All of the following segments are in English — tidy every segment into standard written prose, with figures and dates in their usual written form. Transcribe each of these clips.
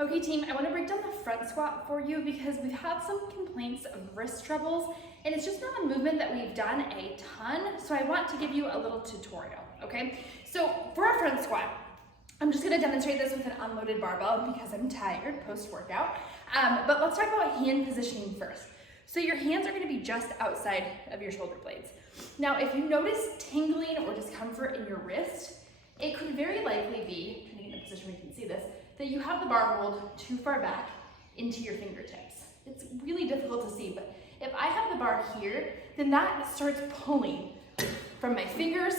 Okay team, I want to break down the front squat for you because we've had some complaints of wrist troubles and it's just not a movement that we've done a ton, so I want to give you a little tutorial, okay? So for our front squat, I'm just going to demonstrate this with an unloaded barbell because I'm tired post-workout, but let's talk about hand positioning first. So your hands are going to be just outside of your shoulder blades. Now if you notice tingling or discomfort in your wrist, it could very likely be, trying to get in a position where you can see this, that you have the bar rolled too far back into your fingertips. It's really difficult to see, but if I have the bar here, then that starts pulling from my fingers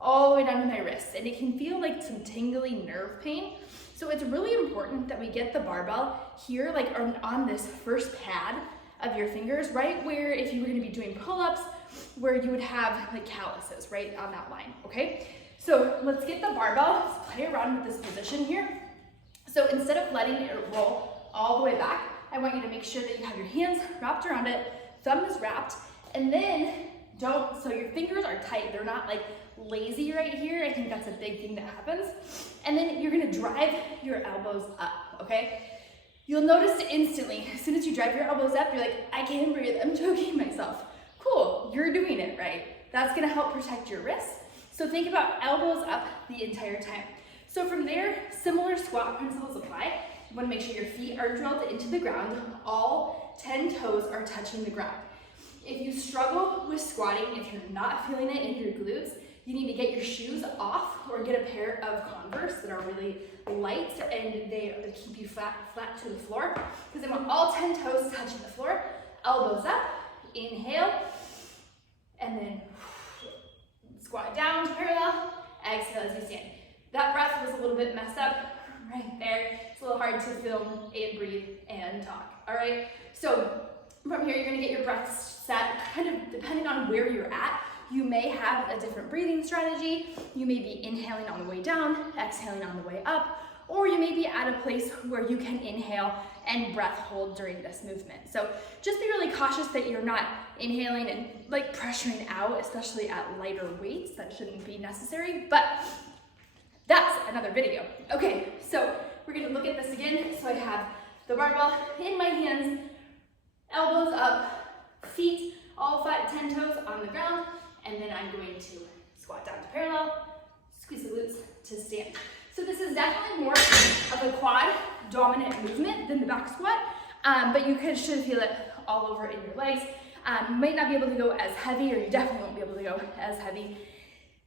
all the way down to my wrists, and it can feel like some tingly nerve pain. So it's really important that we get the barbell here, like on this first pad of your fingers, right where if you were gonna be doing pull-ups, where you would have like calluses, right on that line, okay? So let's get the barbell, let's play around with this position here. So instead of letting it roll all the way back, I want you to make sure that you have your hands wrapped around it, thumb is wrapped, and then so your fingers are tight, they're not like lazy right here. I think that's a big thing that happens. And then you're gonna drive your elbows up, okay? You'll notice instantly, as soon as you drive your elbows up, you're like, I can't breathe, I'm choking myself. Cool, you're doing it right. That's gonna help protect your wrists. So think about elbows up the entire time. So from there, similar squat principles apply. You wanna make sure your feet are drilled into the ground. All 10 toes are touching the ground. If you struggle with squatting, if you're not feeling it in your glutes, you need to get your shoes off or get a pair of Converse that are really light and they keep you flat to the floor. Because I want all 10 toes touching the floor, elbows up, inhale, and then squat down to parallel, exhale as you stand. That breath was a little bit messed up right there. It's a little hard to film and breathe and talk, all right? So from here, you're gonna get your breath set, kind of depending on where you're at. You may have a different breathing strategy. You may be inhaling on the way down, exhaling on the way up, or you may be at a place where you can inhale and breath hold during this movement. So just be really cautious that you're not inhaling and like pressuring out, especially at lighter weights. That shouldn't be necessary, but that's another video. Okay, so we're gonna look at this again. So I have the barbell in my hands, elbows up, feet all 10 toes on the ground, and then I'm going to squat down to parallel, squeeze the glutes to stand. So this is definitely more of a quad dominant movement than the back squat, but you should feel it all over in your legs. You might not be able to go as heavy, or you definitely won't be able to go as heavy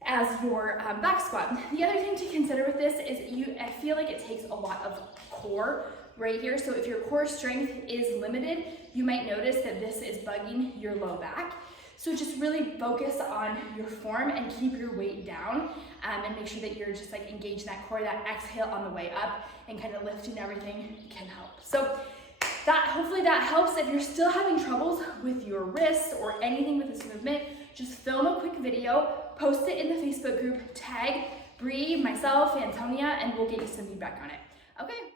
as your back squat. The other thing to consider with this is I feel like it takes a lot of core right here. So if your core strength is limited, you might notice that this is bugging your low back. So just really focus on your form and keep your weight down, and make sure that you're just like engaging that core. That exhale on the way up and kind of lifting everything can help. So hopefully that helps. If you're still having troubles with your wrists or anything with this movement, just film a quick video, post it in the Facebook group, tag Bree, myself, Antonia, and we'll get you some feedback on it. Okay.